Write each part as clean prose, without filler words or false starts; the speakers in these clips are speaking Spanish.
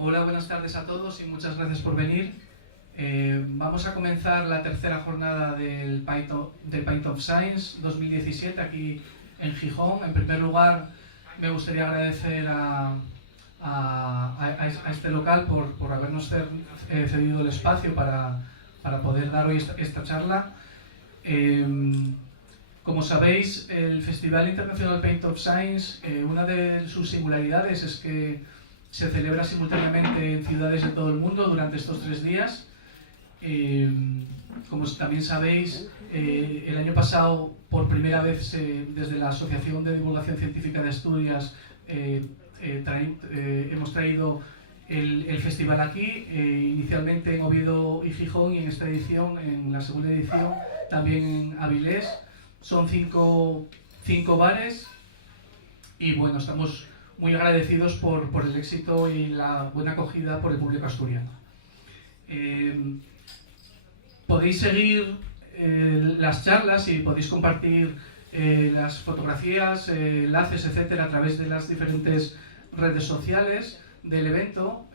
Hola, buenas tardes a todos y muchas gracias por venir. Vamos a comenzar la tercera jornada del Pint of Science 2017 aquí en Gijón. En primer lugar, me gustaría agradecer a este local por habernos cedido el espacio para poder dar hoy esta charla. Como sabéis, el Festival Internacional Pint of Science, una de sus singularidades es que se celebra simultáneamente en ciudades de todo el mundo durante estos 3 días. Como también sabéis, el año pasado, por primera vez, desde la Asociación de Divulgación Científica de Asturias, hemos traído el festival aquí, inicialmente en Oviedo y Gijón, y en esta edición, en la segunda edición, también en Avilés. Son 5 bares y bueno, estamos muy agradecidos por el éxito y la buena acogida por el público asturiano. Podéis seguir las charlas y podéis compartir las fotografías, enlaces, etcétera, a través de las diferentes redes sociales del evento,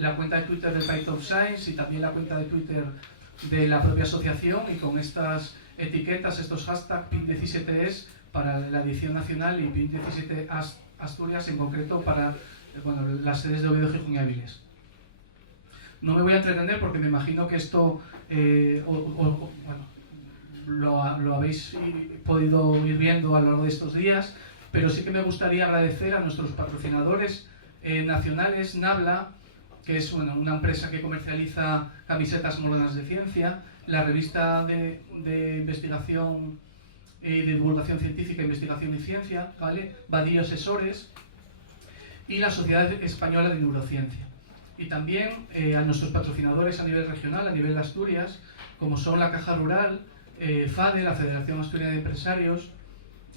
la cuenta de Twitter del Pint of Science y también la cuenta de Twitter de la propia asociación, y con estas etiquetas, estos hashtags PIN17ES para la edición nacional y PIN17 Asturias en concreto para las sedes de Oviedo, Gijón y Avilés. No me voy a entretener porque me imagino que esto lo habéis podido ir viendo a lo largo de estos días, pero sí que me gustaría agradecer a nuestros patrocinadores nacionales, Nabla, que es una empresa que comercializa camisetas modernas de ciencia, la revista de investigación de divulgación científica, investigación y ciencia, ¿vale? Badillo Asesores, y la Sociedad Española de Neurociencia. Y también a nuestros patrocinadores a nivel regional, a nivel de Asturias, como son la Caja Rural, FADE, la Federación Asturiana de Empresarios,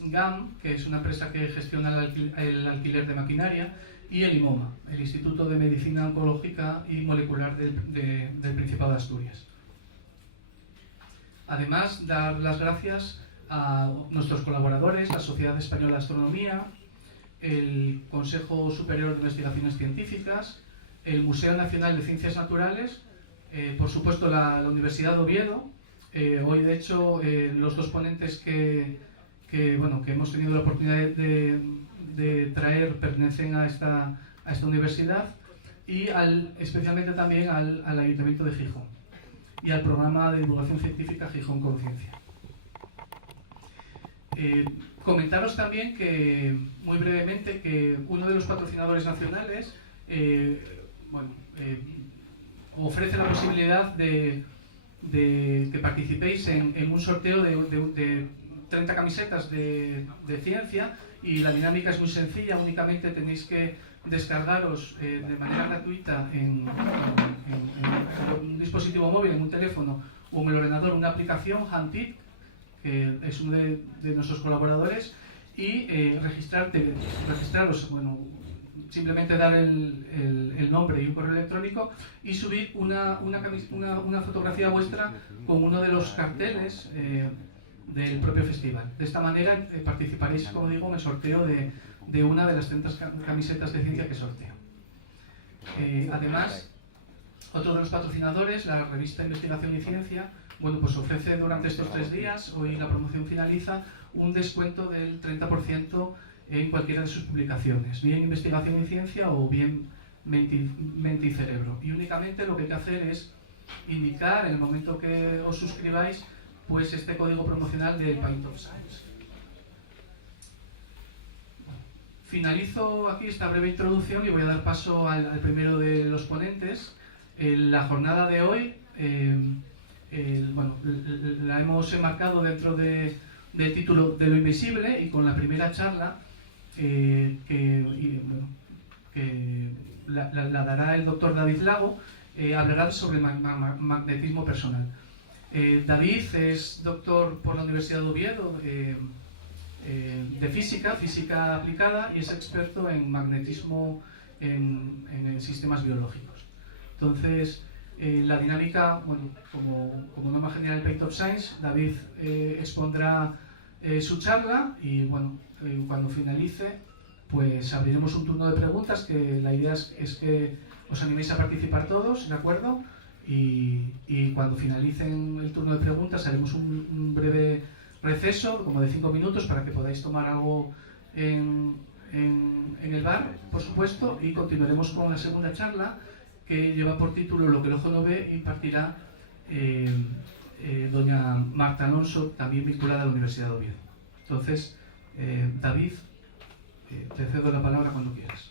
GAM, que es una empresa que gestiona el alquiler de maquinaria, y el IMOMA, el Instituto de Medicina Oncológica y Molecular del Principado de Asturias. Además, dar las gracias a nuestros colaboradores, la Sociedad Española de Astronomía, el Consejo Superior de Investigaciones Científicas, el Museo Nacional de Ciencias Naturales, por supuesto la Universidad de Oviedo. Hoy, de hecho, los 2 ponentes que hemos tenido la oportunidad de traer pertenecen a esta universidad, y especialmente también al Ayuntamiento de Gijón y al programa de divulgación científica Gijón Conciencia. Comentaros también que, muy brevemente, que uno de los patrocinadores nacionales ofrece la posibilidad de que participéis en un sorteo de 30 camisetas de ciencia, y la dinámica es muy sencilla. Únicamente tenéis que descargaros de manera gratuita en un dispositivo móvil, en un teléfono o en el ordenador, una aplicación, Handpick, que es uno de nuestros colaboradores, y registraros, simplemente dar el nombre y un correo electrónico, y subir una fotografía vuestra con uno de los carteles del propio festival. De esta manera participaréis, como digo, en el sorteo de una de las 30 camisetas de ciencia que sorteo. Además, otro de los patrocinadores, la revista Investigación y Ciencia, pues ofrece durante estos 3 días, hoy la promoción finaliza, un descuento del 30% en cualquiera de sus publicaciones, bien Investigación y Ciencia o bien Mente y Cerebro. Y únicamente lo que hay que hacer es indicar, en el momento que os suscribáis, pues este código promocional del Pint of Science. Finalizo aquí esta breve introducción y voy a dar paso al primero de los ponentes. La jornada de hoy la hemos enmarcado dentro del título de lo invisible, y con la primera charla que la dará el doctor David Lago. Hablará sobre magnetismo personal. David es doctor por la Universidad de Oviedo de física aplicada, y es experto en magnetismo en sistemas biológicos. Entonces, la dinámica, como norma general del Pint of Science, David expondrá su charla, y cuando finalice, pues abriremos un turno de preguntas, que la idea es que os animéis a participar todos, ¿de acuerdo? Y cuando finalicen el turno de preguntas haremos un breve receso, como de 5 minutos, para que podáis tomar algo en el bar, por supuesto, y continuaremos con la segunda charla, que lleva por título Lo que el ojo no ve, impartirá doña Marta Alonso, también vinculada a la Universidad de Oviedo. Entonces, David, te cedo la palabra cuando quieras.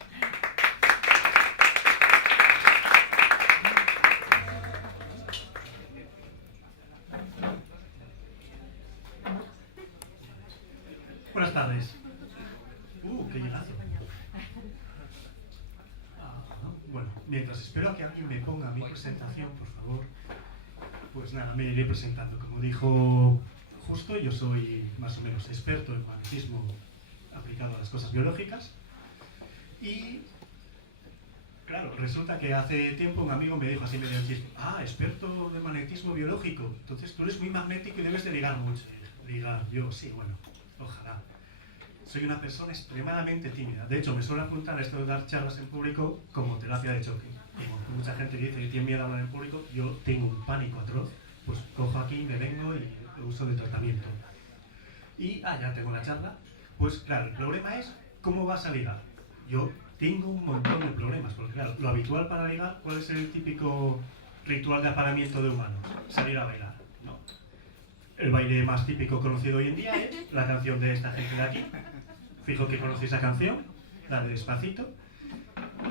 Buenas tardes. ¡Qué llegazo! Bueno, mientras espero a que alguien me ponga mi presentación, por favor, pues nada, me iré presentando. Como dijo Justo, yo soy más o menos experto en magnetismo aplicado a las cosas biológicas. Y, claro, resulta que hace tiempo un amigo me dijo así medio en chiste: experto de magnetismo biológico, entonces tú eres muy magnético y debes de ligar mucho. Ligar, yo sí, bueno, ojalá. Soy una persona extremadamente tímida. De hecho, me suelo apuntar a esto de dar charlas en público como terapia de choque. Como mucha gente dice que tiene miedo a hablar en público, yo tengo un pánico atroz. Pues cojo aquí, me vengo y lo uso de tratamiento. Y, ya tengo la charla. Pues claro, el problema es cómo vas a ligar. Yo tengo un montón de problemas, porque claro, lo habitual para ligar, ¿cuál es el típico ritual de apareamiento de humanos? Salir a bailar, ¿no? El baile más típico conocido hoy en día es la canción de esta gente de aquí. Fijo que conocéis la canción, la de Despacito.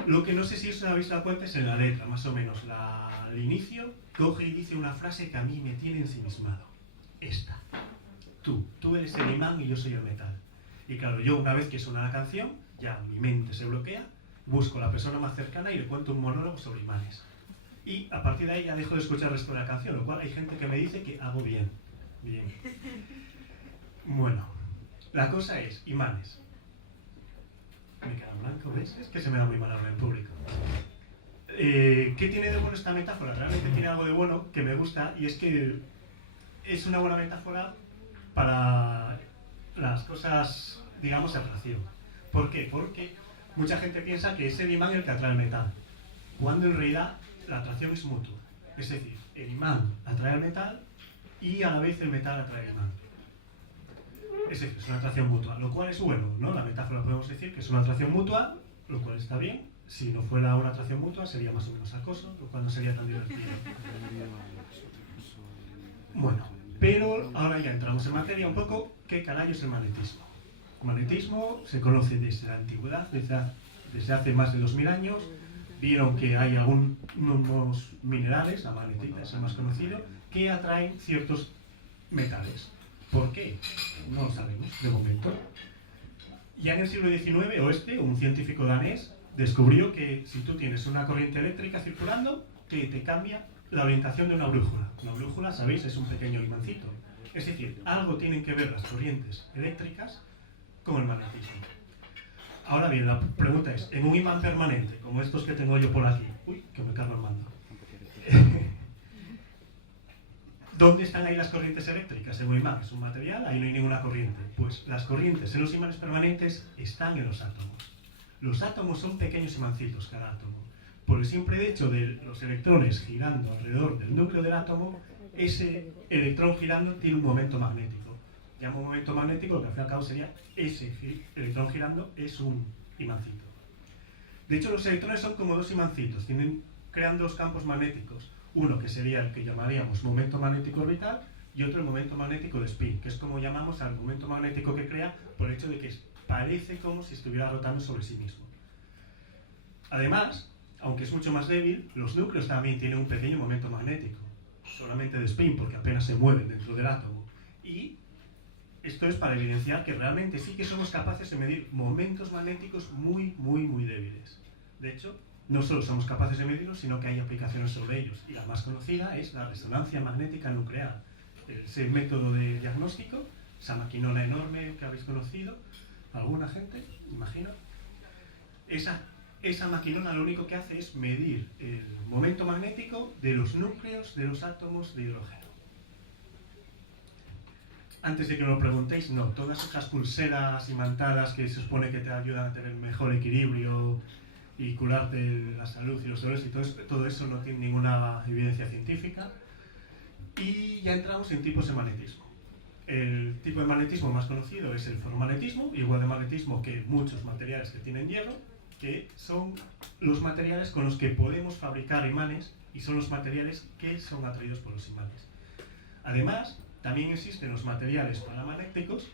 Lo que no sé si os habéis dado cuenta es en la letra, más o menos. Al inicio, coge y dice una frase que a mí me tiene ensimismado. Esta. Tú eres el imán y yo soy el metal. Y claro, yo una vez que suena la canción, ya mi mente se bloquea, busco a la persona más cercana y le cuento un monólogo sobre imanes. Y a partir de ahí ya dejo de escuchar el resto de la canción, lo cual hay gente que me dice que hago bien. Bien. Bueno, la cosa es, imanes. Me queda en blanco, ¿ves? Es que se me da muy mal hablar en público. ¿Qué tiene de bueno esta metáfora? Realmente tiene algo de bueno que me gusta, y es que es una buena metáfora para las cosas, digamos, de atracción. ¿Por qué? Porque mucha gente piensa que es el imán el que atrae el metal, cuando en realidad la atracción es mutua. Es decir, el imán atrae el metal y a la vez el metal atrae el imán. Es decir, es una atracción mutua, lo cual es bueno, ¿no? La metáfora podemos decir que es una atracción mutua, lo cual está bien. Si no fuera una atracción mutua sería más o menos acoso, lo cual no sería tan divertido. Bueno, pero ahora ya entramos en materia un poco. ¿Qué carajo es el magnetismo? El magnetismo se conoce desde la antigüedad, desde hace más de 2000 años. Vieron que hay algunos minerales, la magnetita es el más conocido, que atraen ciertos metales. ¿Por qué? No lo sabemos, de momento. Ya en el siglo XIX, un científico danés descubrió que si tú tienes una corriente eléctrica circulando, que te cambia la orientación de una brújula. Una brújula, sabéis, es un pequeño imancito. Es decir, algo tienen que ver las corrientes eléctricas con el magnetismo. Ahora bien, la pregunta es, en un imán permanente, como estos que tengo yo por aquí, que me cargo el mando, ¿dónde están ahí las corrientes eléctricas? En un imán es un material, ahí no hay ninguna corriente. Pues las corrientes en los imanes permanentes están en los átomos. Los átomos son pequeños imancitos, cada átomo. Por el simple hecho de los electrones girando alrededor del núcleo del átomo, ese electrón girando tiene un momento magnético. Llamo momento magnético, lo que al fin y al cabo sería ese electrón girando es un imancito. De hecho, los electrones son como dos imancitos, crean dos campos magnéticos. Uno que sería el que llamaríamos momento magnético orbital y otro el momento magnético de spin, que es como llamamos al momento magnético que crea por el hecho de que parece como si estuviera rotando sobre sí mismo. Además, aunque es mucho más débil, los núcleos también tienen un pequeño momento magnético, solamente de spin porque apenas se mueven dentro del átomo. Y esto es para evidenciar que realmente sí que somos capaces de medir momentos magnéticos muy, muy, muy débiles. De hecho, no solo somos capaces de medirlos, sino que hay aplicaciones sobre ellos. Y la más conocida es la resonancia magnética nuclear. Ese método de diagnóstico, esa maquinona enorme que habéis conocido, alguna gente, imagino. Esa maquinona lo único que hace es medir el momento magnético de los núcleos de los átomos de hidrógeno. Antes de que me lo preguntéis, no, todas esas pulseras imantadas que se supone que te ayudan a tener mejor equilibrio y curarte la salud y los dolores y todo eso no tiene ninguna evidencia científica. Y ya entramos en tipos de magnetismo. El tipo de magnetismo más conocido es el ferromagnetismo, igual de magnetismo que muchos materiales que tienen hierro, que son los materiales con los que podemos fabricar imanes y son los materiales que son atraídos por los imanes. Además, también existen los materiales paramagnéticos,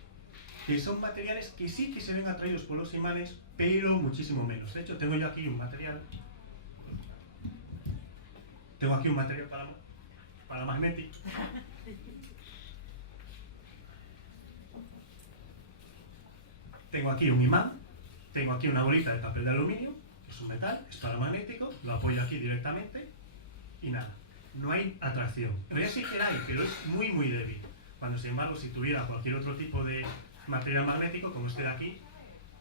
que son materiales que sí que se ven atraídos por los imanes, pero muchísimo menos. De hecho, tengo yo aquí un material. Tengo aquí un material paramagnético. Tengo aquí un imán, tengo aquí una bolita de papel de aluminio, es un metal, es paramagnético, lo apoyo aquí directamente y nada, no hay atracción. En realidad sí que la hay, pero es muy muy débil. Cuando sin embargo, si tuviera cualquier otro tipo de material magnético, como este de aquí,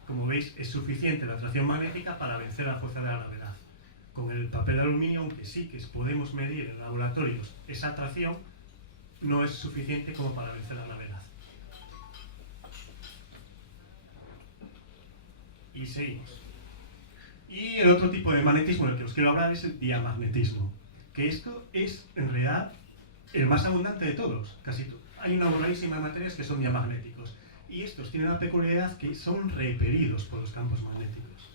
como veis, es suficiente la atracción magnética para vencer la fuerza de la gravedad. Con el papel de aluminio, aunque sí que podemos medir en laboratorios esa atracción, no es suficiente como para vencer la gravedad. Y seguimos. Y el otro tipo de magnetismo del que os quiero hablar es el diamagnetismo, que esto es en realidad el más abundante de todos. Hay una borradísima de materiales que son diamagnéticos. Y estos tienen la peculiaridad que son repelidos por los campos magnéticos.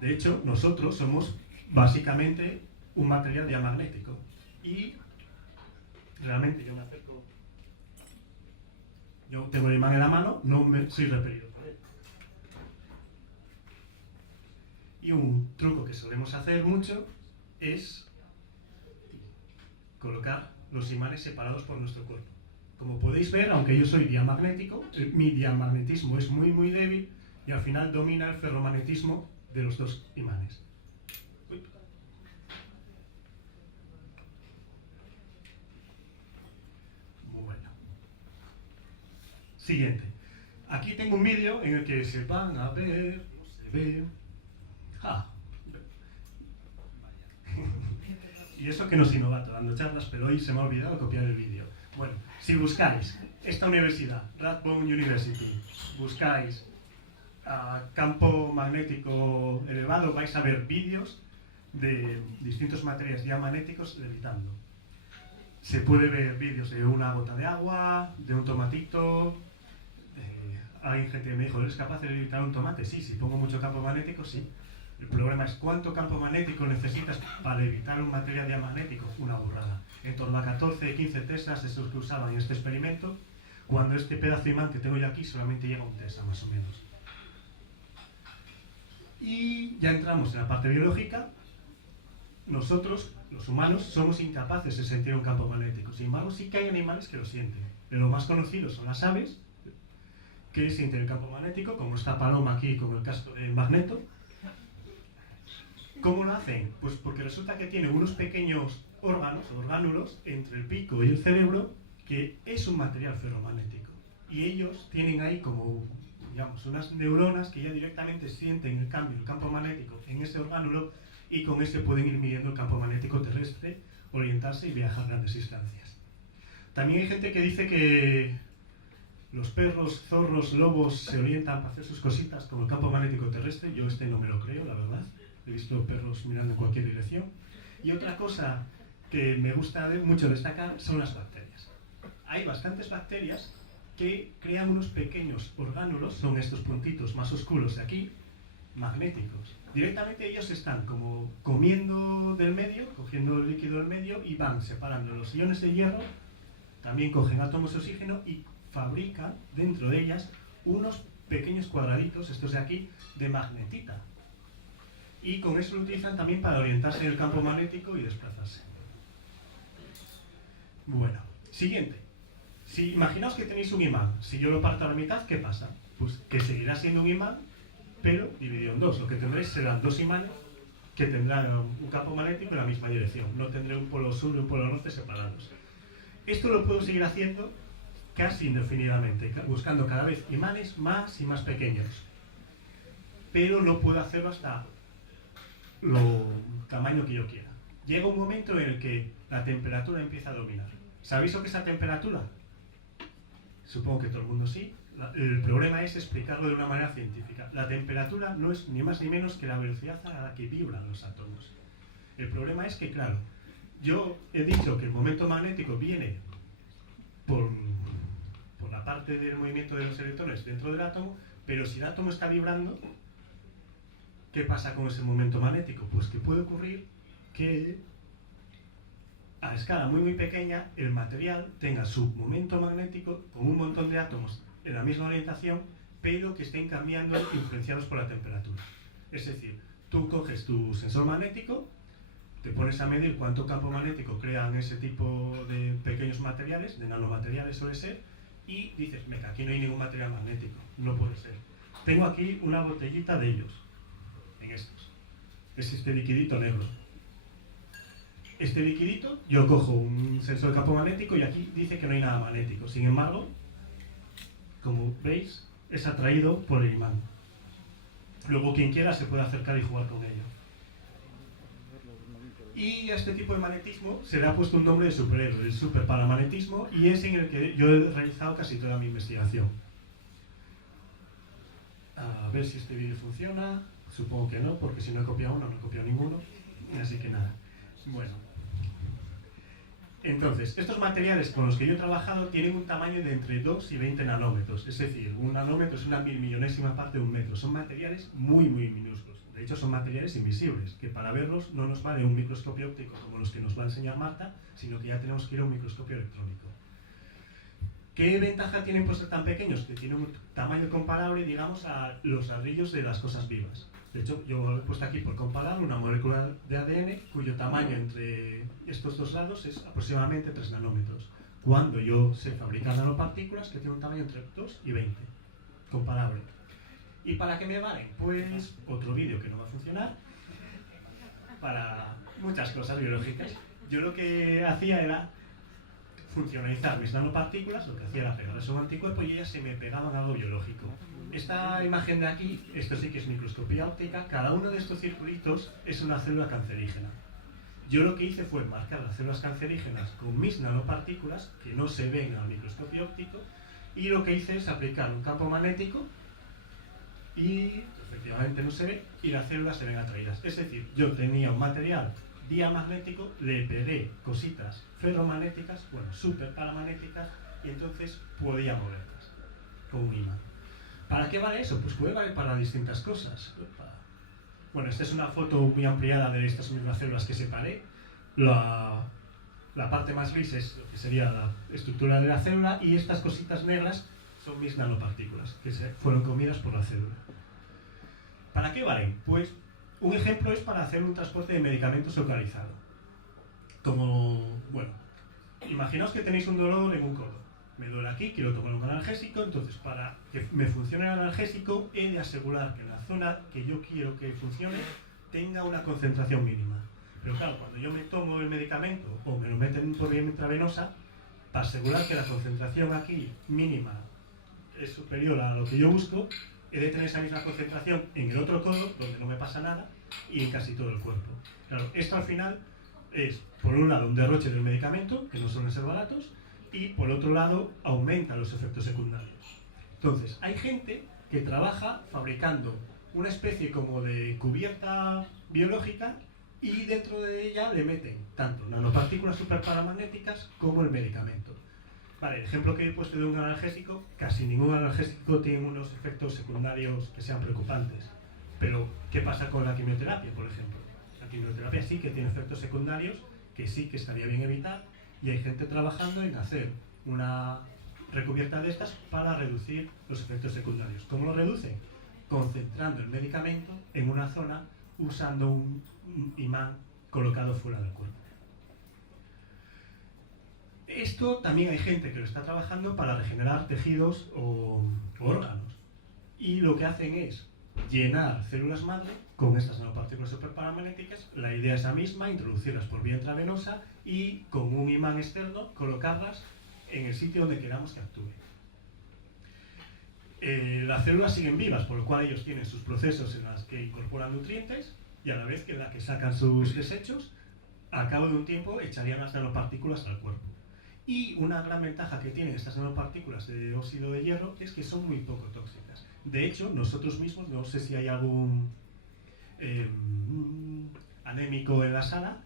De hecho, nosotros somos básicamente un material diamagnético. Y realmente yo me acerco, yo tengo el imán en la mano, no soy repelido por él. Y un truco que solemos hacer mucho es colocar los imanes separados por nuestro cuerpo. Como podéis ver, aunque yo soy diamagnético, mi diamagnetismo es muy muy débil y al final domina el ferromagnetismo de los dos imanes. Bueno. Siguiente. Aquí tengo un vídeo en el que se van a ver, no se ve. Y eso que no soy novato dando charlas, pero hoy se me ha olvidado copiar el vídeo. Bueno, si buscáis esta universidad, Rathbone University, buscáis campo magnético elevado, vais a ver vídeos de distintos materiales diamagnéticos levitando. Se puede ver vídeos de una gota de agua, de un tomatito. Hay gente que me dijo, ¿eres capaz de levitar un tomate? Sí, si pongo mucho campo magnético, sí. El problema es cuánto campo magnético necesitas para evitar un material diamagnético. Una burrada. En torno a 14, 15 teslas, estos que usaban en este experimento, cuando este pedazo de imán que tengo yo aquí solamente llega a un tesla, más o menos. Y ya entramos en la parte biológica. Nosotros, los humanos, somos incapaces de sentir un campo magnético. Sin embargo, sí que hay animales que lo sienten. De lo más conocidos son las aves, que sienten el campo magnético, como esta paloma aquí, como el caso del magneto. ¿Cómo lo hacen? Pues porque resulta que tiene unos pequeños órganos, o orgánulos, entre el pico y el cerebro, que es un material ferromagnético. Y ellos tienen ahí como, digamos, unas neuronas que ya directamente sienten el cambio del campo magnético en ese orgánulo y con ese pueden ir midiendo el campo magnético terrestre, orientarse y viajar grandes distancias. También hay gente que dice que los perros, zorros, lobos se orientan para hacer sus cositas con el campo magnético terrestre. Yo no me lo creo, la verdad. He visto perros mirando en cualquier dirección. Y otra cosa que me gusta mucho destacar son las bacterias. Hay bastantes bacterias que crean unos pequeños orgánulos, son estos puntitos más oscuros de aquí, magnéticos. Directamente ellos están como comiendo del medio, cogiendo el líquido del medio y van separando los iones de hierro, también cogen átomos de oxígeno y fabrican dentro de ellas unos pequeños cuadraditos, estos de aquí, de magnetita. Y con eso lo utilizan también para orientarse en el campo magnético y desplazarse. Bueno, siguiente. Si imaginaos que tenéis un imán, si yo lo parto a la mitad, ¿qué pasa? Pues que seguirá siendo un imán, pero dividido en dos. Lo que tendréis serán dos imanes que tendrán un campo magnético en la misma dirección. No tendré un polo sur y un polo norte separados. Esto lo puedo seguir haciendo casi indefinidamente, buscando cada vez imanes más y más pequeños. Pero no puedo hacerlo hasta lo tamaño que yo quiera. Llega un momento en el que la temperatura empieza a dominar. ¿Sabéis lo que es la temperatura? Supongo que todo el mundo sí. El problema es explicarlo de una manera científica. La temperatura no es ni más ni menos que la velocidad a la que vibran los átomos. El problema es que, claro, yo he dicho que el momento magnético viene por la parte del movimiento de los electrones dentro del átomo, pero si el átomo está vibrando, ¿qué pasa con ese momento magnético? Pues que puede ocurrir que a escala muy pequeña el material tenga su momento magnético con un montón de átomos en la misma orientación, pero que estén cambiando influenciados por la temperatura. Es decir, tú coges tu sensor magnético, te pones a medir cuánto campo magnético crean ese tipo de pequeños materiales, de nanomateriales suele ser, y dices, venga, aquí no hay ningún material magnético, no puede ser. Tengo aquí una botellita de ellos, en estos. Es este liquidito negro. Este liquidito, yo cojo un sensor de campo magnético y aquí dice que no hay nada magnético. Sin embargo, como veis, es atraído por el imán. Luego quien quiera se puede acercar y jugar con ello. Y a este tipo de magnetismo se le ha puesto un nombre de superhéroe, el superparamagnetismo, y es en el que yo he realizado casi toda mi investigación. A ver si este vídeo funciona. Supongo que no, porque si no he copiado uno, no he copiado ninguno. Así que nada. Bueno. Entonces, estos materiales con los que yo he trabajado tienen un tamaño de entre 2 y 20 nanómetros. Es decir, un nanómetro es una milmillonésima parte de un metro. Son materiales muy minúsculos. De hecho, son materiales invisibles, que para verlos no nos vale un microscopio óptico como los que nos va a enseñar Marta, sino que ya tenemos que ir a un microscopio electrónico. ¿Qué ventaja tienen por ser tan pequeños? Que tienen un tamaño comparable, digamos, a los ladrillos de las cosas vivas. De hecho, yo he puesto aquí por comparar una molécula de ADN cuyo tamaño entre estos dos lados es aproximadamente 3 nanómetros. Cuando yo sé fabricar nanopartículas que tienen un tamaño entre 2 y 20. Comparable. ¿Y para qué me valen? Pues otro vídeo que no va a funcionar. Para muchas cosas biológicas. Yo lo que hacía era funcionalizar mis nanopartículas, lo que hacía era pegarles un anticuerpo y ellas se me pegaban a algo biológico. Esta imagen de aquí, esto sí que es microscopía óptica, cada uno de estos circulitos es una célula cancerígena. Yo lo que hice fue marcar las células cancerígenas con mis nanopartículas, que no se ven al microscopio óptico, y lo que hice es aplicar un campo magnético y efectivamente no se ve, y las células se ven atraídas. Es decir, yo tenía un material diamagnético, le pegué cositas ferromagnéticas, bueno, superparamagnéticas, y entonces podía moverlas con un imán. ¿Para qué vale eso? Pues puede valer para distintas cosas. Bueno, esta es una foto muy ampliada de estas mismas células que separé. La parte más gris es lo que sería la estructura de la célula, y estas cositas negras son mis nanopartículas, que fueron comidas por la célula. ¿Para qué valen? Pues un ejemplo es para hacer un transporte de medicamentos localizado. Como, bueno, imaginaos que tenéis un dolor en un codo. Me duele aquí, quiero tomar un analgésico, entonces para que me funcione el analgésico he de asegurar que la zona que yo quiero que funcione tenga una concentración mínima. Pero claro, cuando yo me tomo el medicamento o me lo meten por vía intravenosa, para asegurar que la concentración aquí mínima es superior a lo que yo busco, he de tener esa misma concentración en el otro codo, donde no me pasa nada, y en casi todo el cuerpo. Claro, esto al final es, por un lado, un derroche del medicamento, que no suelen ser baratos, y por otro lado, aumenta los efectos secundarios. Entonces, hay gente que trabaja fabricando una especie como de cubierta biológica, y dentro de ella le meten tanto nanopartículas superparamagnéticas como el medicamento. Vale, el ejemplo que he puesto de un analgésico, casi ningún analgésico tiene unos efectos secundarios que sean preocupantes. Pero, ¿qué pasa con la quimioterapia, por ejemplo? La quimioterapia sí que tiene efectos secundarios que sí que estaría bien evitar, y hay gente trabajando en hacer una recubierta de estas para reducir los efectos secundarios. ¿Cómo lo reducen? Concentrando el medicamento en una zona usando un imán colocado fuera del cuerpo. Esto también hay gente que lo está trabajando para regenerar tejidos o órganos. Y lo que hacen es llenar células madre con estas nanopartículas superparamagnéticas. La idea es la misma, introducirlas por vía intravenosa y con un imán externo colocarlas en el sitio donde queramos que actúe. Las células siguen vivas, por lo cual ellos tienen sus procesos en los que incorporan nutrientes, y a la vez que en la que sacan sus desechos, a cabo de un tiempo echarían las nanopartículas al cuerpo. Y una gran ventaja que tienen estas nanopartículas de óxido de hierro es que son muy poco tóxicas. De hecho, nosotros mismos, no sé si hay algún anémico en la sala,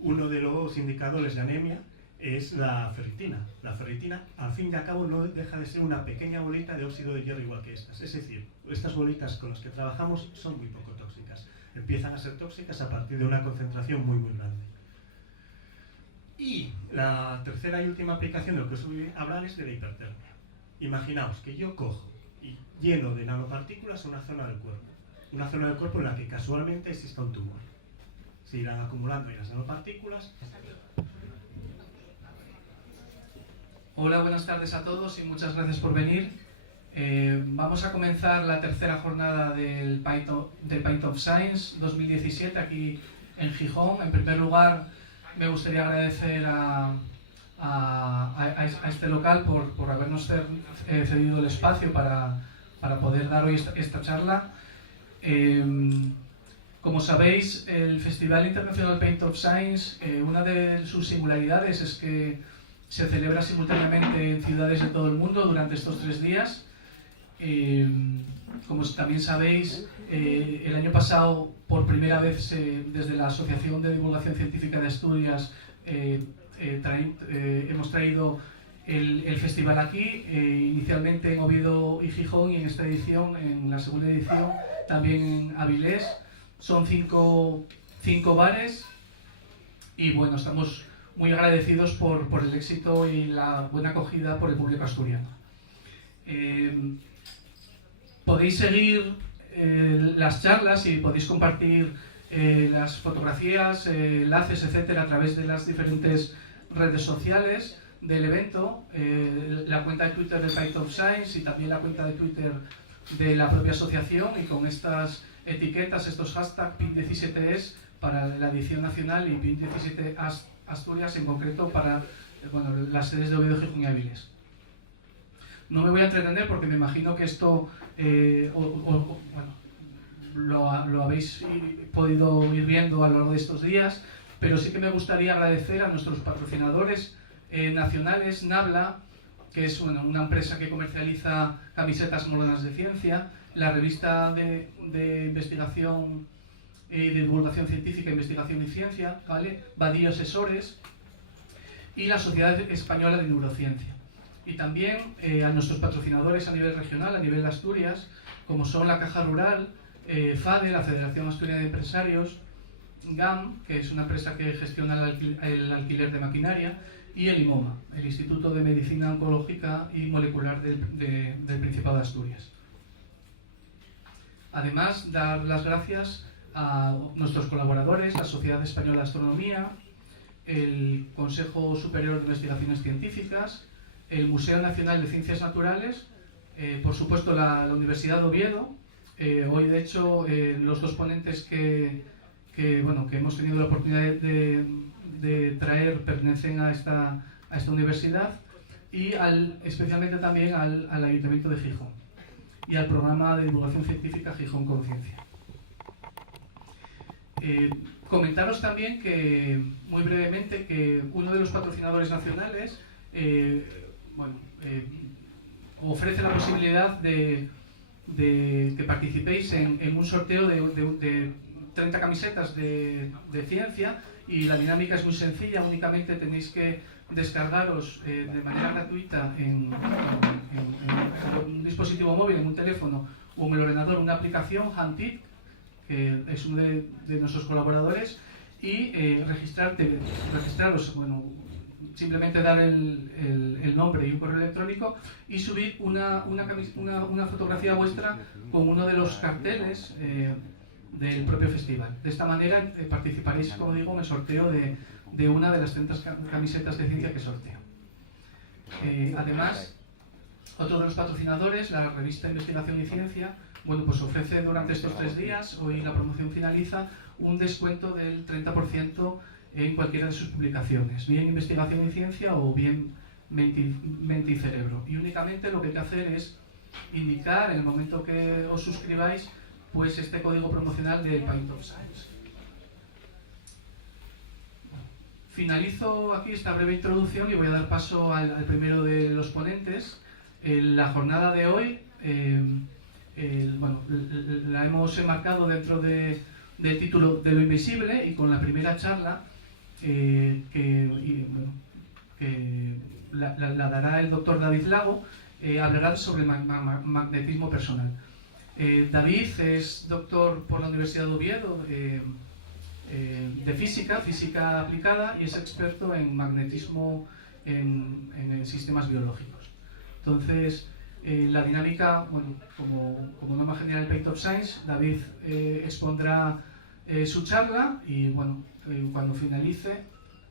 uno de los indicadores de anemia es la ferritina. La ferritina, al fin y al cabo, no deja de ser una pequeña bolita de óxido de hierro igual que estas. Es decir, estas bolitas con las que trabajamos son muy poco tóxicas. Empiezan a ser tóxicas a partir de una concentración muy grande. Y la tercera y última aplicación de lo que os voy a hablar es de la hipertermia. Imaginaos que yo cojo y lleno de nanopartículas una zona del cuerpo. Una zona del cuerpo en la que casualmente exista un tumor. Se irán acumulando ahí las nanopartículas. Hola, buenas tardes a todos y muchas gracias por venir. Vamos a comenzar la tercera jornada del Pint of Science 2017 aquí en Gijón. En primer lugar, me gustaría agradecer a este local por habernos cedido el espacio para poder dar hoy esta charla. Como sabéis, el Festival Internacional Pint of Science, una de sus singularidades es que se celebra simultáneamente en ciudades de todo el mundo durante estos 3 días. Como también sabéis, el año pasado, por primera vez, desde la Asociación de Divulgación Científica de Asturias, hemos traído el festival aquí, inicialmente en Oviedo y Gijón, y en esta edición, en la segunda edición, también en Avilés. Son 5 bares y bueno, estamos muy agradecidos por el éxito y la buena acogida por el público asturiano. Podéis seguir las charlas y podéis compartir las fotografías, enlaces, etcétera, a través de las diferentes redes sociales del evento, la cuenta de Twitter de Pint of Science y también la cuenta de Twitter de la propia asociación, y con estas etiquetas, estos hashtags PIN17es para la edición nacional y PIN17 Asturias en concreto para las sedes de Oviedo, Gijón y Avilés. No me voy a entretener porque me imagino que esto lo habéis podido ir viendo a lo largo de estos días, pero sí que me gustaría agradecer a nuestros patrocinadores nacionales, Nabla, que es una empresa que comercializa camisetas modernas de ciencia, la revista de investigación y de divulgación científica, investigación y ciencia, ¿vale? Badillo Asesores, y la Sociedad Española de Neurociencia. Y también a nuestros patrocinadores a nivel regional, a nivel de Asturias, como son la Caja Rural, FADE, la Federación Asturiana de Empresarios, GAM, que es una empresa que gestiona el alquiler de maquinaria, y el IMOMA, el Instituto de Medicina Oncológica y Molecular del Principado de Asturias. Además, dar las gracias a nuestros colaboradores, la Sociedad Española de Astronomía, el Consejo Superior de Investigaciones Científicas, el Museo Nacional de Ciencias Naturales, por supuesto la Universidad de Oviedo. Hoy, de hecho, los 2 ponentes que hemos tenido la oportunidad de traer pertenecen a esta universidad, y especialmente también al Ayuntamiento de Gijón y al programa de divulgación científica Gijón Conciencia. Comentaros también que, muy brevemente, que uno de los patrocinadores nacionales ofrece la posibilidad de que participéis en un sorteo de 30 camisetas de ciencia, y la dinámica es muy sencilla. Únicamente tenéis que descargaros de manera gratuita en un dispositivo móvil, en un teléfono o en el ordenador, una aplicación, Huntit, que es uno de nuestros colaboradores, y registraros, simplemente dar el nombre y un correo electrónico y subir una fotografía vuestra con uno de los carteles del propio festival. De esta manera participaréis, como digo, en el sorteo de una de las 30 camisetas de ciencia que sorteo. Además, otro de los patrocinadores, la revista Investigación y Ciencia, ofrece durante estos 3 días, hoy la promoción finaliza, un descuento del 30% en cualquiera de sus publicaciones, bien Investigación y Ciencia o bien Mente y Cerebro. Y únicamente lo que hay que hacer es indicar, en el momento que os suscribáis, pues este código promocional del Pint of Science. Finalizo aquí esta breve introducción y voy a dar paso al primero de los ponentes. La jornada de hoy la hemos enmarcado dentro del título de lo invisible, y con la primera charla que la dará el doctor David Lago. Hablará sobre magnetismo personal. David es doctor por la Universidad de Oviedo de física aplicada, y es experto en magnetismo en sistemas biológicos. Entonces, la dinámica, bueno, como norma general en Paint of Science, David expondrá su charla, y bueno, cuando finalice,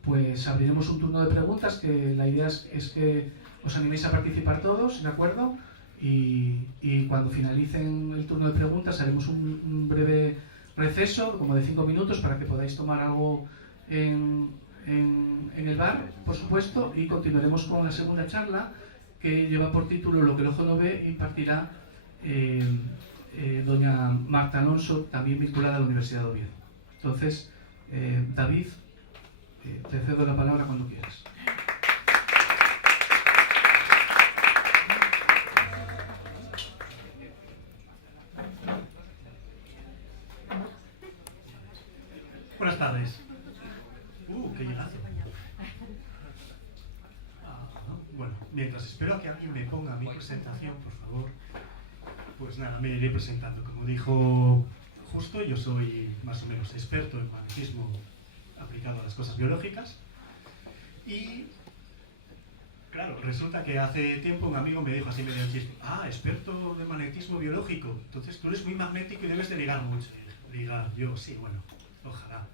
pues abriremos un turno de preguntas, que la idea es que os animéis a participar todos, ¿de acuerdo? Y cuando finalicen el turno de preguntas haremos un breve receso, como de 5 minutos, para que podáis tomar algo en el bar, por supuesto, y continuaremos con la segunda charla, que lleva por título Lo que el ojo no ve, y impartirá doña Marta Alonso, también vinculada a la Universidad de Oviedo. Entonces, David, te cedo la palabra cuando quieras. Buenas tardes. ¡Qué llegazo! Bueno, mientras espero a que alguien me ponga mi presentación, por favor, pues nada, me iré presentando. Como dijo Justo, yo soy más o menos experto en magnetismo aplicado a las cosas biológicas. Y, claro, resulta que hace tiempo un amigo me dijo así medio en chiste: experto de magnetismo biológico, entonces tú eres muy magnético y debes de ligar mucho. Ligar, yo sí, bueno, ojalá.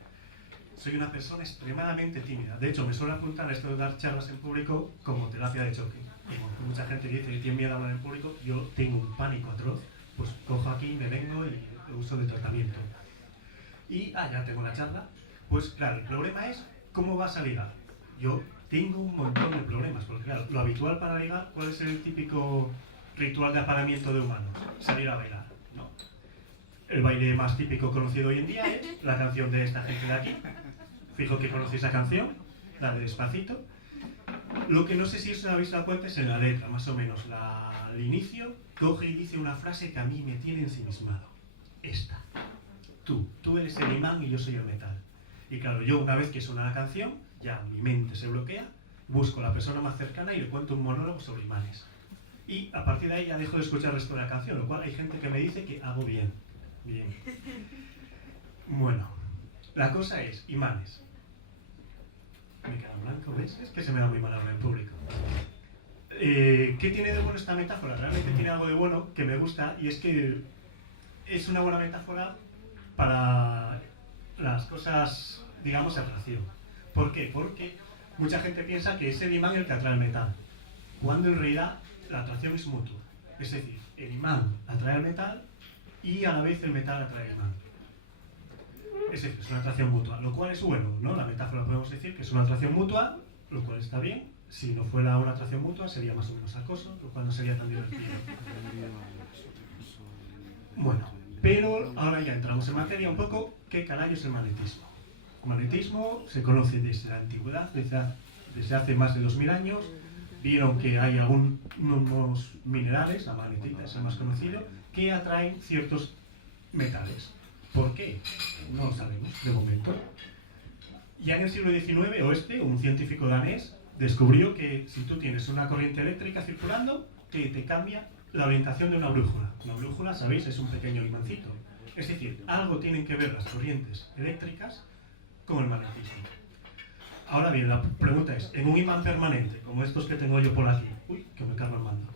Soy una persona extremadamente tímida. De hecho, me suelo apuntar a esto de dar charlas en público como terapia de choque. Y mucha gente dice que tiene miedo a hablar en público. Yo tengo un pánico atroz. Pues cojo aquí, me vengo y lo uso de tratamiento. Y, ya tengo la charla. Pues claro, el problema es cómo vas a ligar. Yo tengo un montón de problemas. Porque claro, lo habitual para ligar, ¿cuál es el típico ritual de apareamiento de humanos? Salir a bailar, ¿no? El baile más típico conocido hoy en día es la canción de esta gente de aquí. Fijo que conocéis la canción, la de Despacito. Lo que no sé si os habéis dado cuenta es en la letra, más o menos. Al inicio, coge y dice una frase que a mí me tiene ensimismado. Esta. Tú eres el imán y yo soy el metal. Y claro, yo una vez que suena la canción, ya mi mente se bloquea, busco a la persona más cercana y le cuento un monólogo sobre imanes. Y a partir de ahí ya dejo de escuchar el resto de la canción, lo cual hay gente que me dice que hago bien. Bien. Bueno, la cosa es, imanes. Me queda en blanco, ¿ves? Es que se me da muy mal hablar en público. ¿Qué tiene de bueno esta metáfora? Realmente tiene algo de bueno que me gusta, y es que es una buena metáfora para las cosas, digamos, de atracción. ¿Por qué? Porque mucha gente piensa que es el imán el que atrae el metal, cuando en realidad la atracción es mutua. Es decir, el imán atrae el metal y a la vez el metal atrae el imán. Es decir, es una atracción mutua, lo cual es bueno, ¿no? La metáfora podemos decir que es una atracción mutua, lo cual está bien. Si no fuera una atracción mutua sería más o menos acoso, lo cual no sería tan divertido. Bueno, pero ahora ya entramos en materia un poco. ¿Qué carajo es el magnetismo? El magnetismo se conoce desde la antigüedad, desde hace más de 2000 años. Vieron que hay algunos minerales, la magnetita es el más conocido, que atraen ciertos metales. ¿Por qué? No lo sabemos, de momento. Ya en el siglo XIX, un científico danés descubrió que si tú tienes una corriente eléctrica circulando, que te cambia la orientación de una brújula. Una brújula, sabéis, es un pequeño imancito. Es decir, algo tienen que ver las corrientes eléctricas con el magnetismo. Ahora bien, la pregunta es, en un imán permanente, como estos que tengo yo por aquí, que me cargo el mando,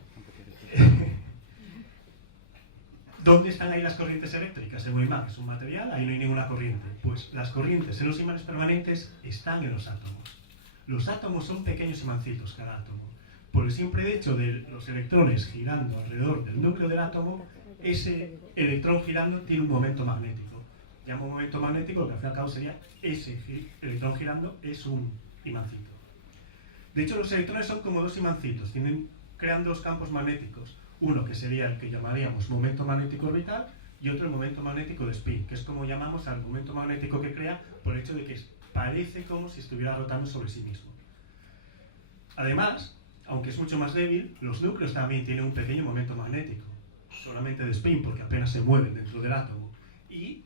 ¿dónde están ahí las corrientes eléctricas? En un imán es un material, ahí no hay ninguna corriente. Pues las corrientes en los imanes permanentes están en los átomos. Los átomos son pequeños imancitos, cada átomo. Por el simple hecho de los electrones girando alrededor del núcleo del átomo, ese electrón girando tiene un momento magnético. Llamo momento magnético, lo que al fin y al cabo sería ese electrón girando es un imancito. De hecho, los electrones son como dos imancitos, crean dos campos magnéticos. Uno que sería el que llamaríamos momento magnético orbital y otro el momento magnético de spin, que es como llamamos al momento magnético que crea por el hecho de que parece como si estuviera rotando sobre sí mismo. Además, aunque es mucho más débil, los núcleos también tienen un pequeño momento magnético, solamente de spin, porque apenas se mueven dentro del átomo. Y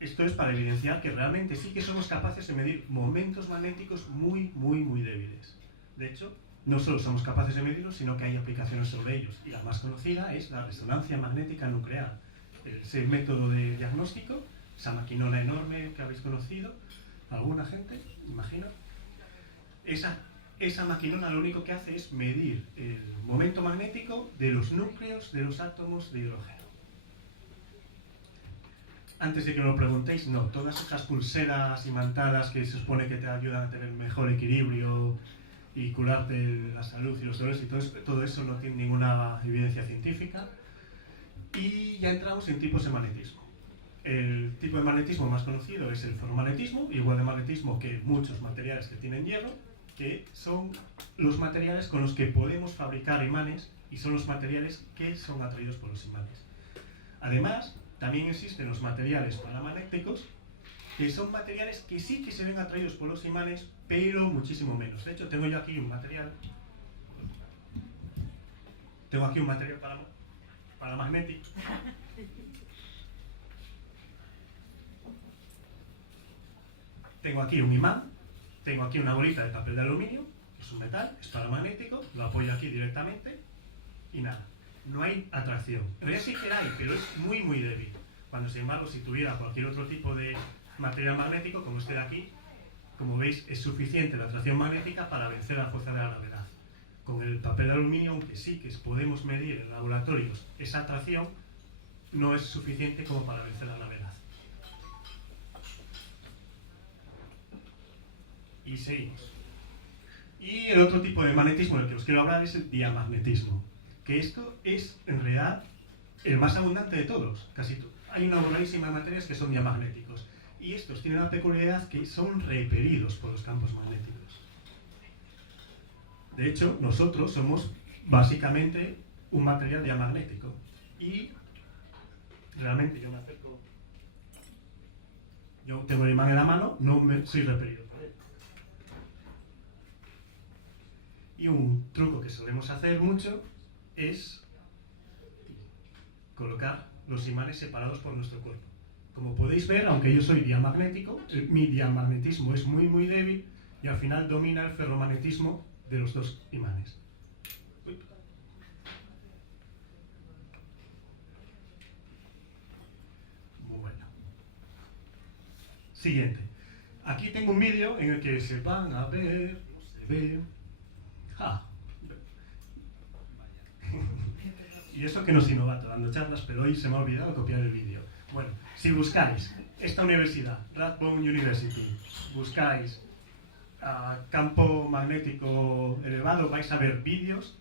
esto es para evidenciar que realmente sí que somos capaces de medir momentos magnéticos muy, muy, muy débiles. De hecho, no solo somos capaces de medirlos, sino que hay aplicaciones sobre ellos. Y la más conocida es la resonancia magnética nuclear. Ese método de diagnóstico, esa maquinona enorme que habéis conocido, alguna gente, imagino. Esa maquinona lo único que hace es medir el momento magnético de los núcleos de los átomos de hidrógeno. Antes de que me lo preguntéis, no, todas esas pulseras imantadas que se supone que te ayudan a tener mejor equilibrio y curarte la salud y los dolores y todo eso no tiene ninguna evidencia científica. Y ya entramos en tipos de magnetismo. El tipo de magnetismo más conocido es el ferromagnetismo, igual de magnetismo que muchos materiales que tienen hierro, que son los materiales con los que podemos fabricar imanes y son los materiales que son atraídos por los imanes. Además, también existen los materiales paramagnéticos, que son materiales que sí que se ven atraídos por los imanes, pero muchísimo menos. De hecho, tengo yo aquí un material. Tengo aquí un material paramagnético. Tengo aquí un imán. Tengo aquí una bolita de papel de aluminio, es un metal, es paramagnético, lo apoyo aquí directamente y nada, no hay atracción. En realidad sí que la hay, pero es muy muy débil. Cuando sin embargo si tuviera cualquier otro tipo de material magnético, como este de aquí, como veis es suficiente la atracción magnética para vencer la fuerza de la gravedad. Con el papel de aluminio, aunque sí que podemos medir en laboratorios esa atracción, no es suficiente como para vencer la gravedad. Y seguimos. Y el otro tipo de magnetismo del que os quiero hablar es el diamagnetismo, que esto es en realidad el más abundante de todos. Hay una borradísima de materiales que son diamagnéticos y estos tienen la peculiaridad que son repelidos por los campos magnéticos. De hecho, nosotros somos básicamente un material diamagnético y realmente yo me acerco, yo tengo el imán en la mano, soy repelido. Y un truco que solemos hacer mucho es colocar los imanes separados por nuestro cuerpo. Como podéis ver, aunque yo soy diamagnético, mi diamagnetismo es muy muy débil y al final domina el ferromagnetismo de los dos imanes. Bueno. Siguiente. Aquí tengo un vídeo en el que se van a ver, no se ve. Y eso que no soy novato dando charlas, pero hoy se me ha olvidado copiar el vídeo. Bueno, si buscáis esta universidad, Rathbone University, buscáis campo magnético elevado, vais a ver vídeos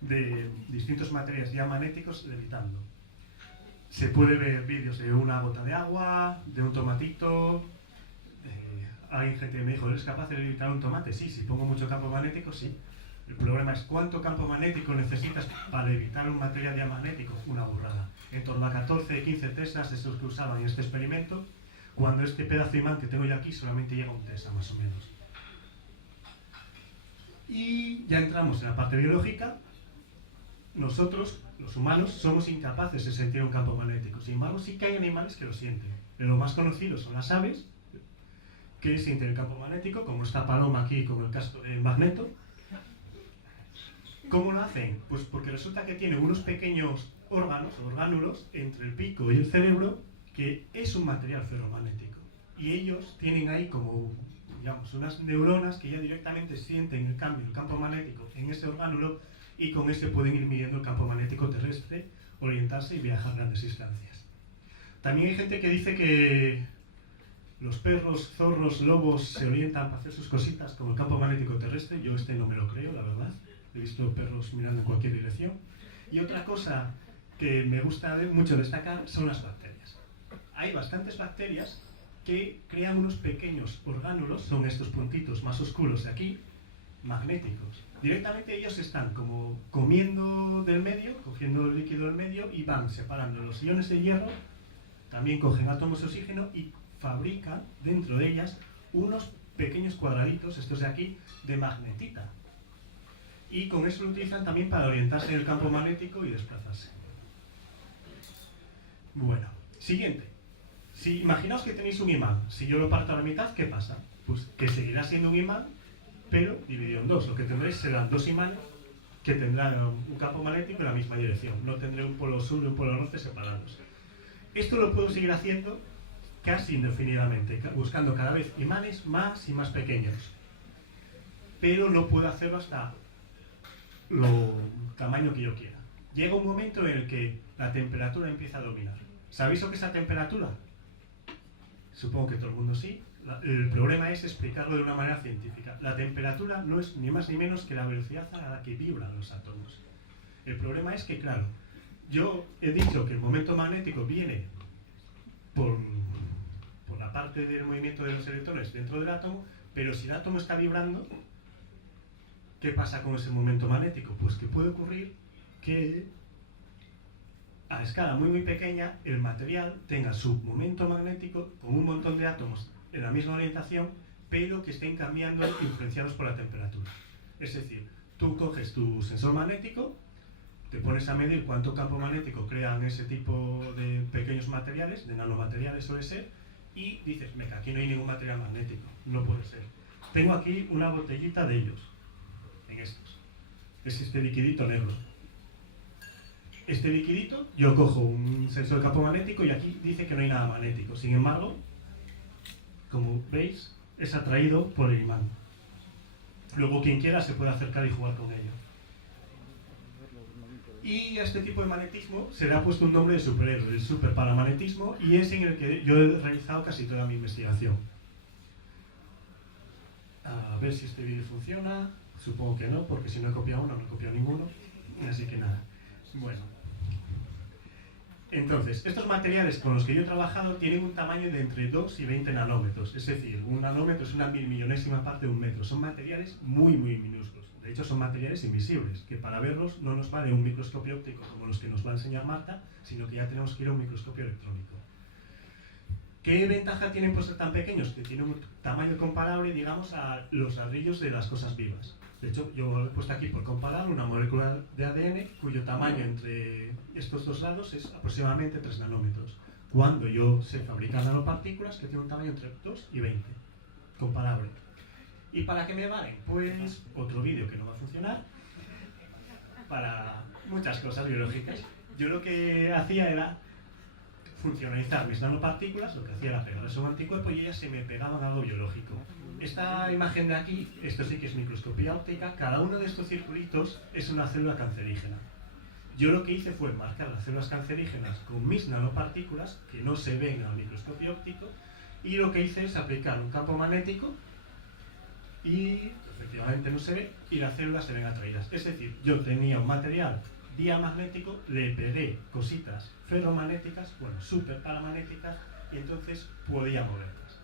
de distintos materiales diamagnéticos levitando. Se puede ver vídeos de una gota de agua, de un tomatito. Hay gente que me dijo, ¿eres capaz de levitar un tomate? Sí, si pongo mucho campo magnético, sí. El problema es cuánto campo magnético necesitas para evitar un material diamagnético. Una burrada. En torno a 14, 15 teslas, esos que usaban en este experimento, cuando este pedazo de imán que tengo yo aquí solamente llega a un tesla más o menos. Y ya entramos en la parte biológica. Nosotros, los humanos, somos incapaces de sentir un campo magnético. Sin embargo, sí que hay animales que lo sienten. De lo más conocidos son las aves, que sienten el campo magnético, como esta paloma aquí con el casco de magneto. ¿Cómo lo hacen? Pues porque resulta que tiene unos pequeños órganos, orgánulos, entre el pico y el cerebro, que es un material ferromagnético. Y ellos tienen ahí como, digamos, unas neuronas que ya directamente sienten el cambio, el campo magnético en ese orgánulo, y con ese pueden ir midiendo el campo magnético terrestre, orientarse y viajar grandes distancias. También hay gente que dice que los perros, zorros, lobos se orientan para hacer sus cositas como el campo magnético terrestre. Yo no me lo creo, la verdad. He visto perros mirando en cualquier dirección. Y otra cosa que me gusta mucho destacar son las bacterias. Hay bastantes bacterias que crean unos pequeños orgánulos, son estos puntitos más oscuros de aquí, magnéticos. Directamente ellos están como comiendo del medio, cogiendo el líquido del medio y van separando los iones de hierro también cogen átomos de oxígeno y fabrican dentro de ellas unos pequeños cuadraditos, estos de aquí, de magnetita. Y con eso lo utilizan también para orientarse en el campo magnético y desplazarse. Bueno, siguiente. Si imaginaos que tenéis un imán, si yo lo parto a la mitad, ¿qué pasa? Pues que seguirá siendo un imán, pero dividido en dos. Lo que tendréis serán dos imanes que tendrán un campo magnético en la misma dirección. No tendré un polo sur y un polo norte separados. Esto lo puedo seguir haciendo casi indefinidamente, buscando cada vez imanes más y más pequeños. Pero no puedo hacerlo hasta lo tamaño que yo quiera. Llega un momento en el que la temperatura empieza a dominar. ¿Sabéis lo que es la temperatura? Supongo que todo el mundo sí. El problema es explicarlo de una manera científica. La temperatura no es ni más ni menos que la velocidad a la que vibran los átomos. El problema es que, claro, yo he dicho que el momento magnético viene por la parte del movimiento de los electrones dentro del átomo, pero si el átomo está vibrando, ¿qué pasa con ese momento magnético? Pues que puede ocurrir que a escala muy pequeña el material tenga su momento magnético con un montón de átomos en la misma orientación, pero que estén cambiando influenciados por la temperatura. Es decir, tú coges tu sensor magnético, te pones a medir cuánto campo magnético crean ese tipo de pequeños materiales, de nanomateriales suele ser, y dices, venga, aquí no hay ningún material magnético, no puede ser. Tengo aquí una botellita de ellos, en estos. Es este liquidito negro. Este liquidito, yo cojo un sensor de campo magnético y aquí dice que no hay nada magnético. Sin embargo, como veis, es atraído por el imán. Luego quien quiera se puede acercar y jugar con ello. Y a este tipo de magnetismo se le ha puesto un nombre de superhéroe, el superparamagnetismo, y es en el que yo he realizado casi toda mi investigación. A ver si este vídeo funciona. Supongo que no, porque si no he copiado uno, no he copiado ninguno. Así que nada. Bueno. Entonces, estos materiales con los que yo he trabajado tienen un tamaño de entre 2 y 20 nanómetros. Es decir, un nanómetro es una milmillonésima parte de un metro. Son materiales muy minúsculos. De hecho, son materiales invisibles, que para verlos no nos vale un microscopio óptico como los que nos va a enseñar Marta, sino que ya tenemos que ir a un microscopio electrónico. ¿Qué ventaja tienen por ser tan pequeños? Que tienen un tamaño comparable, digamos, a los ladrillos de las cosas vivas. De hecho, yo he puesto aquí por comparar una molécula de ADN cuyo tamaño entre estos dos lados es aproximadamente 3 nanómetros. Cuando yo sé fabricar nanopartículas que tienen un tamaño entre 2 y 20. Comparable. ¿Y para qué me valen? Pues otro vídeo que no va a funcionar. Para muchas cosas biológicas. Yo lo que hacía era funcionalizar mis nanopartículas, lo que hacía era pegarles a un anticuerpo y ellas se me pegaban a algo biológico. Esta imagen de aquí, esto sí que es microscopía óptica, cada uno de estos circulitos es una célula cancerígena. Yo lo que hice fue marcar las células cancerígenas con mis nanopartículas, que no se ven al microscopio óptico, y lo que hice es aplicar un campo magnético y efectivamente no se ve y las células se ven atraídas. Es decir, yo tenía un material diamagnético, le pegué cositas ferromagnéticas, bueno, superparamagnéticas, y entonces podía moverlas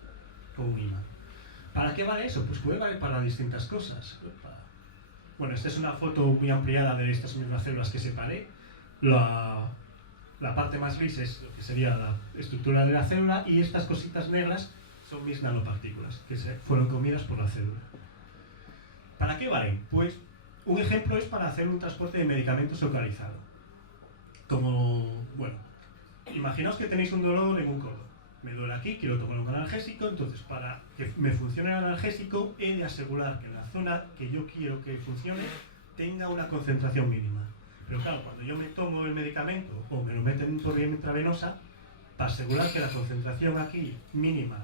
con un imán. ¿Para qué vale eso? Pues puede valer para distintas cosas. Bueno, esta es una foto muy ampliada de estas mismas células que separé. La parte más gris es lo que sería la estructura de la célula y estas cositas negras son mis nanopartículas que fueron comidas por la célula. ¿Para qué valen? Pues un ejemplo es para hacer un transporte de medicamentos localizado. Como, bueno, imaginaos que tenéis un dolor en un codo. Me duele aquí, quiero tomar un analgésico, entonces para que me funcione el analgésico he de asegurar que la zona que yo quiero que funcione tenga una concentración mínima. Pero claro, cuando yo me tomo el medicamento o me lo meten por vía intravenosa, para asegurar que la concentración aquí mínima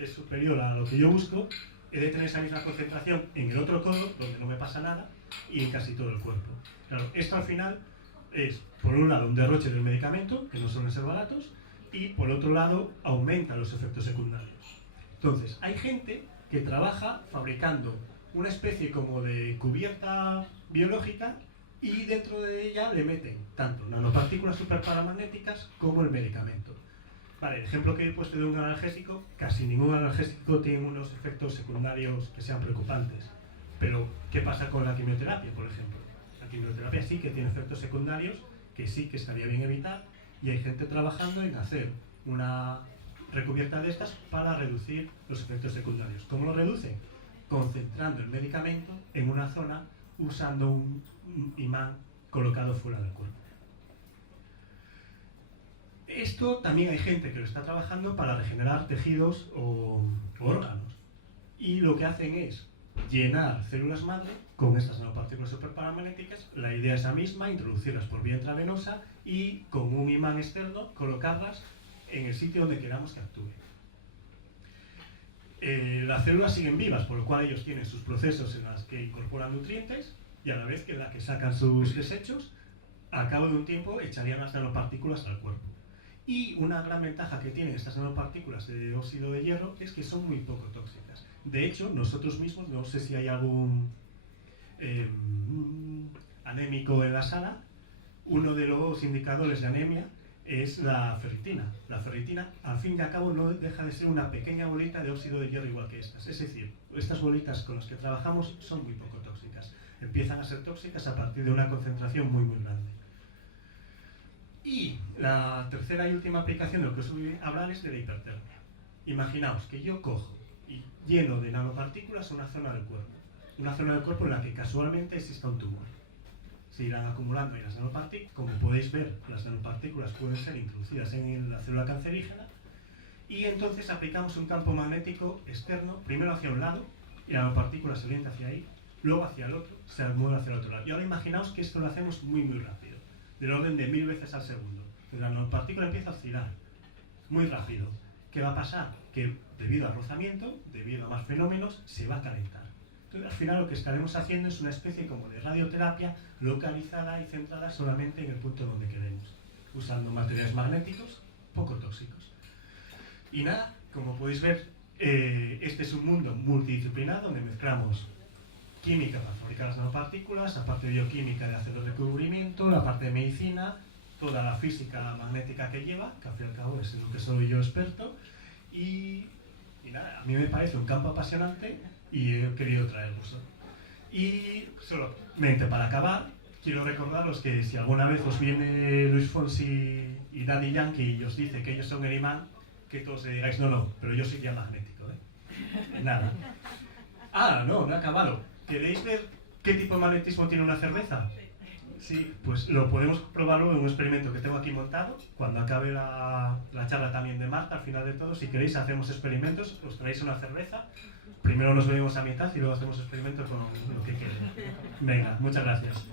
es superior a lo que yo busco, he de tener esa misma concentración en el otro codo, donde no me pasa nada, y en casi todo el cuerpo. Claro, esto al final es, por un lado, un derroche del medicamento, que no suelen ser baratos, y por otro lado aumenta los efectos secundarios. Entonces, hay gente que trabaja fabricando una especie como de cubierta biológica y dentro de ella le meten tanto nanopartículas superparamagnéticas como el medicamento. Vale, el ejemplo que he puesto de un analgésico, casi ningún analgésico tiene unos efectos secundarios que sean preocupantes. Pero, ¿qué pasa con la quimioterapia, por ejemplo? La quimioterapia sí que tiene efectos secundarios que sí que estaría bien evitar. Y hay gente trabajando en hacer una recubierta de estas para reducir los efectos secundarios. ¿Cómo lo reduce? Concentrando el medicamento en una zona usando un imán colocado fuera del cuerpo. Esto también hay gente que lo está trabajando para regenerar tejidos o órganos. Y lo que hacen es llenar células madre con estas nanopartículas superparamagnéticas. La idea es la misma, introducirlas por vía intravenosa y con un imán externo colocarlas en el sitio donde queramos que actúe. Las células siguen vivas, por lo cual ellos tienen sus procesos en los que incorporan nutrientes y a la vez que en la que sacan sus desechos, al cabo de un tiempo echarían las nanopartículas al cuerpo. Y una gran ventaja que tienen estas nanopartículas de óxido de hierro es que son muy poco tóxicas. De hecho, nosotros mismos, no sé si hay algún anémico en la sala, uno de los indicadores de anemia es la ferritina. La ferritina, al fin y al cabo, no deja de ser una pequeña bolita de óxido de hierro igual que estas. Es decir, estas bolitas con las que trabajamos son muy poco tóxicas. Empiezan a ser tóxicas a partir de una concentración muy, muy grande. Y la tercera y última aplicación de lo que os voy a hablar es de la hipertermia. Imaginaos que yo cojo y lleno de nanopartículas una zona del cuerpo. Una zona del cuerpo en la que casualmente exista un tumor. Se irán acumulando y las nanopartículas, como podéis ver, las nanopartículas pueden ser introducidas en la célula cancerígena y entonces aplicamos un campo magnético externo, primero hacia un lado y la nanopartícula se orienta hacia ahí, luego hacia el otro, se mueve hacia el otro lado. Y ahora imaginaos que esto lo hacemos muy muy rápido, del orden de 1000 veces al segundo. La nanopartícula empieza a oscilar muy rápido. ¿Qué va a pasar? Que debido al rozamiento, debido a más fenómenos, se va a calentar. Entonces, al final lo que estaremos haciendo es una especie como de radioterapia localizada y centrada solamente en el punto donde queremos, usando materiales magnéticos poco tóxicos. Y nada, como podéis ver, este es un mundo multidisciplinar donde mezclamos química para fabricar las nanopartículas, la parte de bioquímica de hacer el recubrimiento, la parte de medicina, toda la física magnética que lleva, que al fin y al cabo es en lo que soy yo experto, y nada, a mí me parece un campo apasionante y he querido traerlos. Y solamente para acabar, quiero recordaros que si alguna vez os viene Luis Fonsi y Daddy Yankee y os dice que ellos son el imán, que todos le digáis no, pero yo soy ya magnético, ¿eh? Nada. Ah, no he acabado. ¿Queréis ver qué tipo de magnetismo tiene una cerveza? Sí, pues lo podemos probarlo en un experimento que tengo aquí montado. Cuando acabe la charla también de Marta, al final de todo, si queréis hacemos experimentos, os traéis una cerveza, primero nos bebemos a mitad y luego hacemos experimentos con lo que quede. Venga, muchas gracias.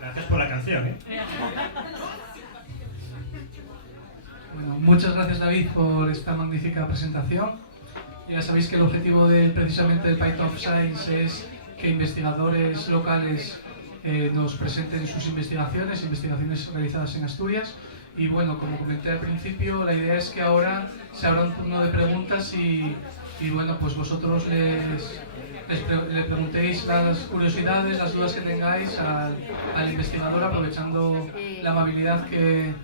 Gracias por la canción, ¿eh? Bueno, muchas gracias David por esta magnífica presentación. Ya sabéis que el objetivo precisamente del Python of Science es que investigadores locales nos presenten sus investigaciones realizadas en Asturias. Y bueno, como comenté al principio, la idea es que ahora se abra un turno de preguntas y bueno, pues vosotros le preguntéis las curiosidades, las dudas que tengáis al investigador, aprovechando la amabilidad que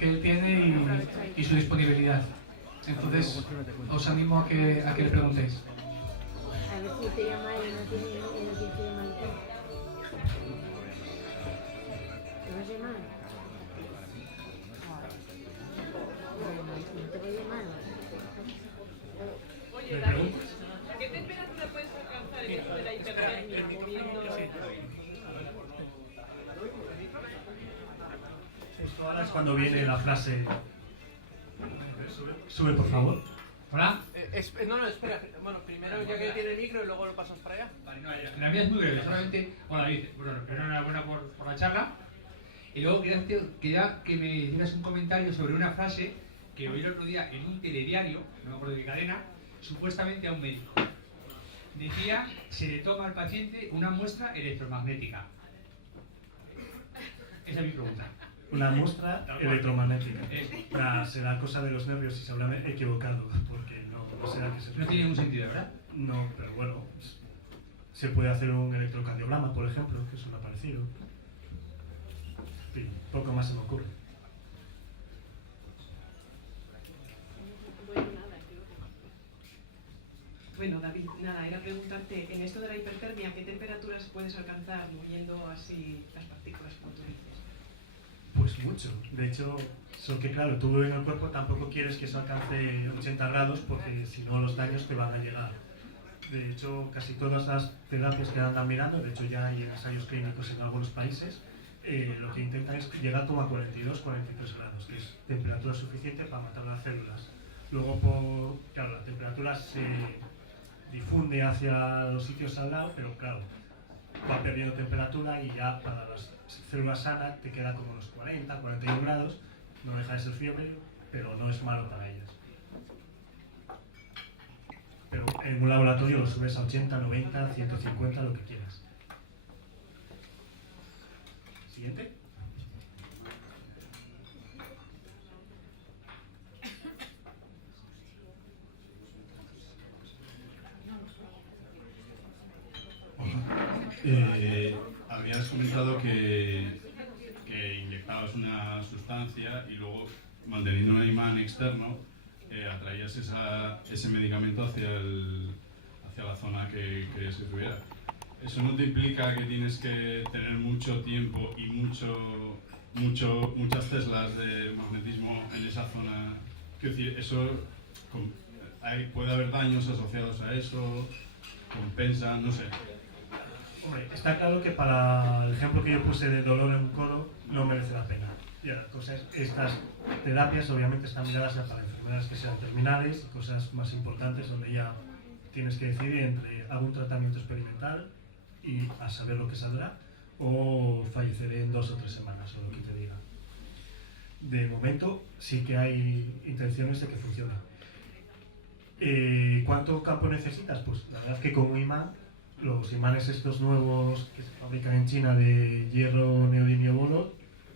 él tiene y su disponibilidad. Entonces, os animo a que le preguntéis. A ver si te llama él, no tiene el que te llama tú. ¿Te vas a llamar? No te voy a llamar. Oye, David, ¿a qué temperatura puedes alcanzar en esto de la hipertermia moviendo? Esto ahora es cuando viene la frase. Sube, por favor. ¿Hola? No, espera. Bueno, primero ya que tiene el micro y luego lo pasas para allá. Vale, no, la mía es muy breve, solamente. Hola, David. Bueno, primero enhorabuena por la charla. Y luego quería que me hicieras un comentario sobre una frase que oí el otro día en un telediario, no me acuerdo de qué cadena, supuestamente a un médico. Decía, se le toma al paciente una muestra electromagnética. Esa es mi pregunta. Una muestra electromagnética. Será cosa de los nervios si se habrá equivocado, porque no será que se... No tiene ningún sentido, ¿verdad? No, pero bueno, se puede hacer un electrocardiograma, por ejemplo, que suena parecido. En fin, poco más se me ocurre. Bueno, nada, Bueno, David, nada, era preguntarte, en esto de la hipertermia, ¿qué temperaturas puedes alcanzar moviendo así las partículas, como tú dices? Pues mucho. De hecho, solo que claro, tú en el cuerpo tampoco quieres que eso alcance 80 grados porque si no los daños te van a llegar. De hecho, casi todas las terapias que andan mirando, de hecho ya hay ensayos clínicos en algunos países, lo que intentan es llegar como a 42, 43 grados, que es temperatura suficiente para matar las células. Luego, claro, la temperatura se difunde hacia los sitios al lado, pero claro, va perdiendo temperatura y ya para las células sanas te queda como los 40, 41 grados, no deja de ser fiebre, pero no es malo para ellas. Pero en un laboratorio lo subes a 80, 90, 150, lo que quieras. Siguiente. Habías comentado que inyectabas una sustancia y luego, manteniendo un imán externo, atraías ese medicamento hacia la zona que querías que tuviera. ¿Eso no te implica que tienes que tener mucho tiempo y muchas teslas de magnetismo en esa zona? Quiero decir, ¿puede haber daños asociados a eso? ¿Compensa? No sé. Hombre, está claro que para el ejemplo que yo puse de dolor en un codo no merece la pena. Y ahora, estas terapias obviamente están miradas ya para enfermedades que sean terminales y cosas más importantes donde ya tienes que decidir entre hago un tratamiento experimental y a saber lo que saldrá o falleceré en 2 o 3 semanas o lo que te diga. De momento sí que hay intenciones de que funcione. ¿Cuánto campo necesitas? Pues la verdad es que con un imán, los imanes estos nuevos que se fabrican en China de hierro, neodimio, bono,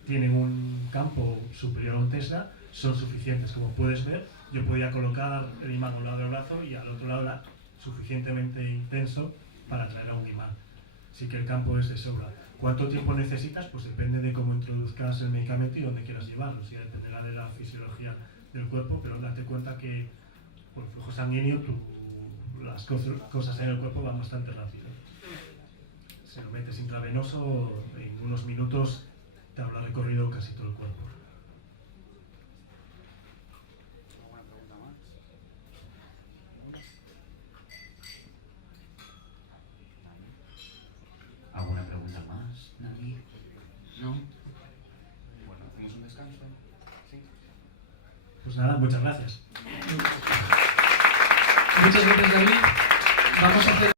tienen un campo superior a un Tesla, son suficientes. Como puedes ver, yo podía colocar el imán a un lado del brazo y al otro lado era suficientemente intenso para atraer a un imán. Así que el campo es de sobra. ¿Cuánto tiempo necesitas? Pues depende de cómo introduzcas el medicamento y dónde quieras llevarlo. Sí, dependerá de la fisiología del cuerpo, pero date cuenta que por flujo sanguíneo las cosas en el cuerpo van bastante rápido. Se lo metes intravenoso, en unos minutos te habrá recorrido casi todo el cuerpo. ¿Alguna pregunta más, David? ¿No? Bueno, hacemos un descanso. ¿Sí? Pues nada, muchas gracias. Muchas gracias, David. Vamos a hacer